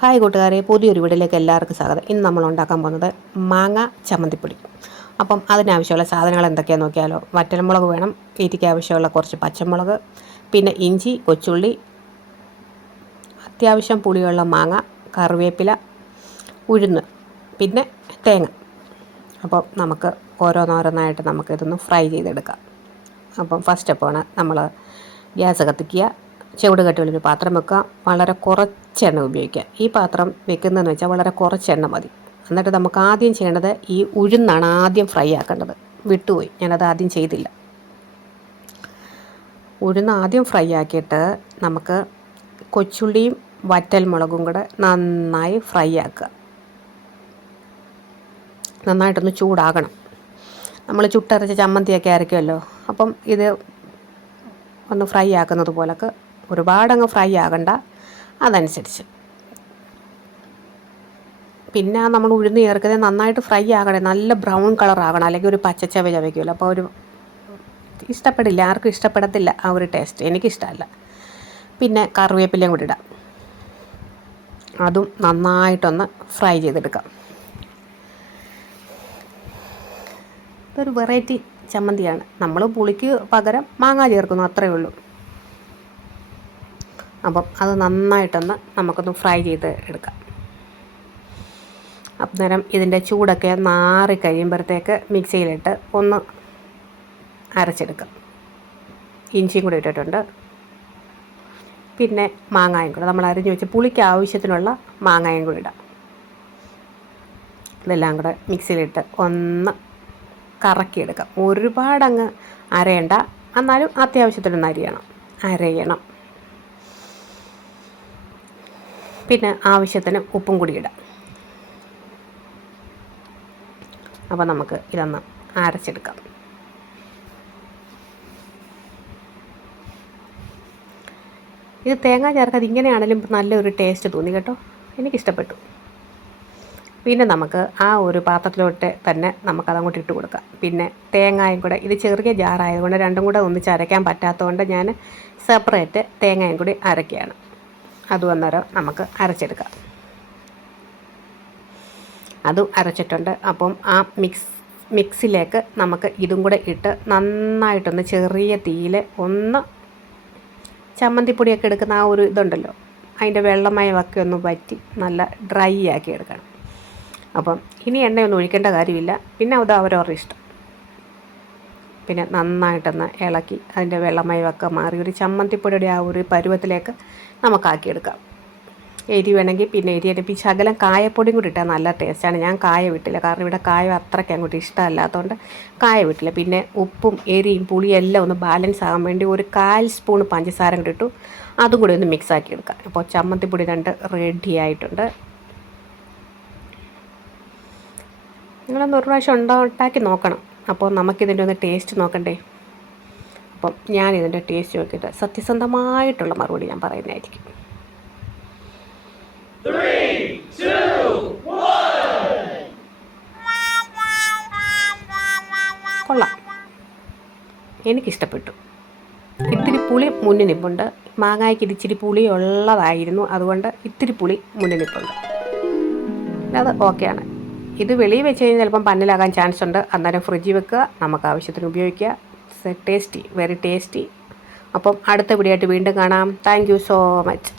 Hi കൂട്ടുകാരെ, പുതിയൊരു വീഡിയോയിലേക്ക് എല്ലാവർക്കും സ്വാഗതം. ഇന്ന് നമ്മൾ ഉണ്ടാക്കാൻ പോകുന്നത് മാങ്ങ ചമ്മന്തിപ്പൊടി. അപ്പം അതിനാവശ്യമുള്ള സാധനങ്ങൾ എന്തൊക്കെയാണെന്ന് നോക്കിയാലോ. വറ്റൽമുളക് വേണം, വീട്ടിക്ക് ആവശ്യമുള്ള കുറച്ച് പച്ചമുളക്, പിന്നെ ഇഞ്ചി, കൊച്ചുള്ളി, അത്യാവശ്യം പുളിയുള്ള മാങ്ങ, കറിവേപ്പില, ഉഴുന്ന്, പിന്നെ തേങ്ങ. അപ്പം നമുക്ക് ഓരോന്നോരോന്നായിട്ട് നമുക്കിതൊന്ന് ഫ്രൈ ചെയ്തെടുക്കാം. അപ്പം ഫസ്റ്റ് സ്റ്റെപ്പാണ് നമ്മൾ ഗ്യാസ് കത്തിക്കുക, ചുവട് കട്ടിയുള്ളൊരു പാത്രം വെക്കുക, വളരെ കുറച്ച് എണ്ണ ഉപയോഗിക്കുക. ഈ പാത്രം വെക്കുന്നതെന്ന് വെച്ചാൽ വളരെ കുറച്ച് എണ്ണ മതി. എന്നിട്ട് നമുക്ക് ആദ്യം ചെയ്യേണ്ടത് ഈ ഉഴുന്നാണ് ആദ്യം ഫ്രൈ ആക്കേണ്ടത്. വിട്ടുപോയി, ഞാനത് ആദ്യം ചെയ്തില്ല. ഉഴുന്ന് ആദ്യം ഫ്രൈ ആക്കിയിട്ട് നമുക്ക് കൊച്ചുള്ളിയും വറ്റൽമുളകും കൂടെ നന്നായി ഫ്രൈ ആക്കുക. നന്നായിട്ടൊന്ന് ചൂടാകണം. നമ്മൾ ചുട്ടരച്ച ചമ്മന്തിയൊക്കെ അരയ്ക്കുമല്ലോ, അപ്പം ഇത് ഒന്ന് ഫ്രൈ ആക്കുന്നത് പോലൊക്കെ, ഒരുപാടങ്ങ് ഫ്രൈ ആകണ്ട, അതനുസരിച്ച്. പിന്നെ നമ്മൾ ഉഴുന്ന് ചേർക്കുന്നത് നന്നായിട്ട് ഫ്രൈ ആകണേ, നല്ല ബ്രൗൺ കളർ ആകണം, അല്ലെങ്കിൽ ഒരു പച്ചച്ചവ ചവയ്ക്കുമല്ലോ, അപ്പോൾ ഒരു ഇഷ്ടപ്പെടില്ല, ആർക്കും ഇഷ്ടപ്പെടത്തില്ല ആ ഒരു ടേസ്റ്റ്. എനിക്കിഷ്ടമല്ല. പിന്നെ കറിവേപ്പിലയും കൂടി ഇടാം, അതും നന്നായിട്ടൊന്ന് ഫ്രൈ ചെയ്തെടുക്കാം. ഇതൊരു വെറൈറ്റി ചമ്മന്തിയാണ്. നമ്മൾ പുളിക്ക് പകരം മാങ്ങ ചേർക്കുന്നു, അത്രയേ ഉള്ളൂ. അപ്പം അത് നന്നായിട്ടൊന്ന് നമുക്കൊന്ന് ഫ്രൈ ചെയ്ത് എടുക്കാം. അന്നേരം ഇതിൻ്റെ ചൂടൊക്കെ നാറി കഴിയുമ്പോഴത്തേക്ക് മിക്സിയിലിട്ട് ഒന്ന് അരച്ചെടുക്കാം. ഇഞ്ചിയും കൂടി ഇട്ടിട്ടുണ്ട്, പിന്നെ മാങ്ങായും കൂടെ നമ്മൾ അരിഞ്ഞു വെച്ച് പുളിക്ക് ആവശ്യത്തിനുള്ള മാങ്ങായും കൂടി ഇടാം. ഇതെല്ലാം കൂടെ മിക്സിയിലിട്ട് ഒന്ന് കറക്കിയെടുക്കാം. ഒരുപാടങ്ങ് അരയണ്ട, എന്നാലും അത്യാവശ്യത്തിനൊന്ന് അരയണം. പിന്നെ ആവശ്യത്തിന് ഉപ്പും കൂടി ഇടാം. അപ്പോൾ നമുക്ക് ഇതൊന്ന് അരച്ചെടുക്കാം. ഇത് തേങ്ങ ചേർക്കാതെ ഇങ്ങനെയാണെങ്കിലും നല്ലൊരു ടേസ്റ്റ് തോന്നി കേട്ടോ, എനിക്കിഷ്ടപ്പെട്ടു. പിന്നെ നമുക്ക് ആ ഒരു പാത്രത്തിലോട്ട് തന്നെ നമുക്കതങ്ങോട്ട് ഇട്ട് കൊടുക്കാം. പിന്നെ തേങ്ങയും കൂടെ, ഇത് ചെറിയ ജാറായതുകൊണ്ട് രണ്ടും കൂടെ ഒന്നിച്ച് അരയ്ക്കാൻ പറ്റാത്തതുകൊണ്ട് ഞാൻ സെപ്പറേറ്റ് തേങ്ങയും കൂടി അരയ്ക്കുകയാണ്. അതും അന്നേരം നമുക്ക് അരച്ചെടുക്കാം. അതും അരച്ചിട്ടുണ്ട്. അപ്പം ആ മിക്സിലേക്ക് നമുക്ക് ഇതും കൂടെ ഇട്ട് നന്നായിട്ടൊന്ന് ചെറിയ തീയിൽ ഒന്ന് ചമ്മന്തിപ്പൊടിയൊക്കെ എടുക്കുന്ന ആ ഒരു ഇതുണ്ടല്ലോ, അതിൻ്റെ വെള്ളമയമൊക്കെ ഒന്ന് വറ്റി നല്ല ഡ്രൈ ആക്കി എടുക്കണം. അപ്പം ഇനി എണ്ണയൊന്നും ഒഴിക്കേണ്ട കാര്യമില്ല, പിന്നെ അത് അവരവരുടെ ഇഷ്ടം. പിന്നെ നന്നായിട്ടൊന്ന് ഇളക്കി അതിൻ്റെ വെള്ളമയമൊക്കെ മാറി ഒരു ചമ്മന്തിപ്പൊടിയുടെ ആ ഒരു പരുവത്തിലേക്ക് നമുക്കാക്കിയെടുക്കാം. എരി വേണമെങ്കിൽ പിന്നെ എരി അടുപ്പി ശകലം കായപ്പൊടിയും കൂടി ഇട്ടാൽ നല്ല ടേസ്റ്റാണ്. ഞാൻ കായ വിട്ടില്ല, കാരണം ഇവിടെ കായം അത്രയ്ക്ക് അങ്ങോട്ട് ഇഷ്ടമല്ലാത്തതുകൊണ്ട് കായ വിട്ടില്ല. പിന്നെ ഉപ്പും എരിയും പുളിയും എല്ലാം ഒന്ന് ബാലൻസ് ആകാൻ വേണ്ടി ഒരു 1/4 സ്പൂൺ പഞ്ചസാര കൂടി ഇട്ടു. അതും കൂടി ഒന്ന് മിക്സാക്കി എടുക്കാം. അപ്പോൾ ചമ്മന്തിപ്പൊടി രണ്ട് റെഡി ആയിട്ടുണ്ട്. നിങ്ങളൊന്ന് ഒരു പ്രാവശ്യം ഉണ്ടാക്കി നോക്കണം. അപ്പോൾ നമുക്കിതിൻ്റെ ഒന്ന് ടേസ്റ്റ് നോക്കണ്ടേ. അപ്പം ഞാനിതിൻ്റെ ടേസ്റ്റ് നോക്കിയിട്ട് സത്യസന്ധമായിട്ടുള്ള മറുപടി ഞാൻ പറയുന്നതായിരിക്കും. 3, 2, 1. കൊള്ളാം, എനിക്കിഷ്ടപ്പെട്ടു. ഇത്തിരി പുളി മുന്നിൽ നിൽപ്പുണ്ട്. മാങ്ങയ്ക്ക് ഇച്ചിരി പുളി ഉള്ളതായിരുന്നു, അതുകൊണ്ട് ഇത്തിരി പുളി മുന്നിൽ നിൽപ്പുണ്ട്. അത് ഓക്കെയാണ്. ഇത് വെളിയിൽ വെച്ച് കഴിഞ്ഞാൽ ചിലപ്പം പന്നലാകാൻ ചാൻസ് ഉണ്ട്, അന്നേരം ഫ്രിഡ്ജിൽ വെക്കുക, നമുക്ക് ആവശ്യത്തിന് ഉപയോഗിക്കുക. Tasty, very tasty. അപ്പം അടുത്ത വീഡിയോ ആയിട്ട് വീണ്ടും കാണാം. Thank you so much.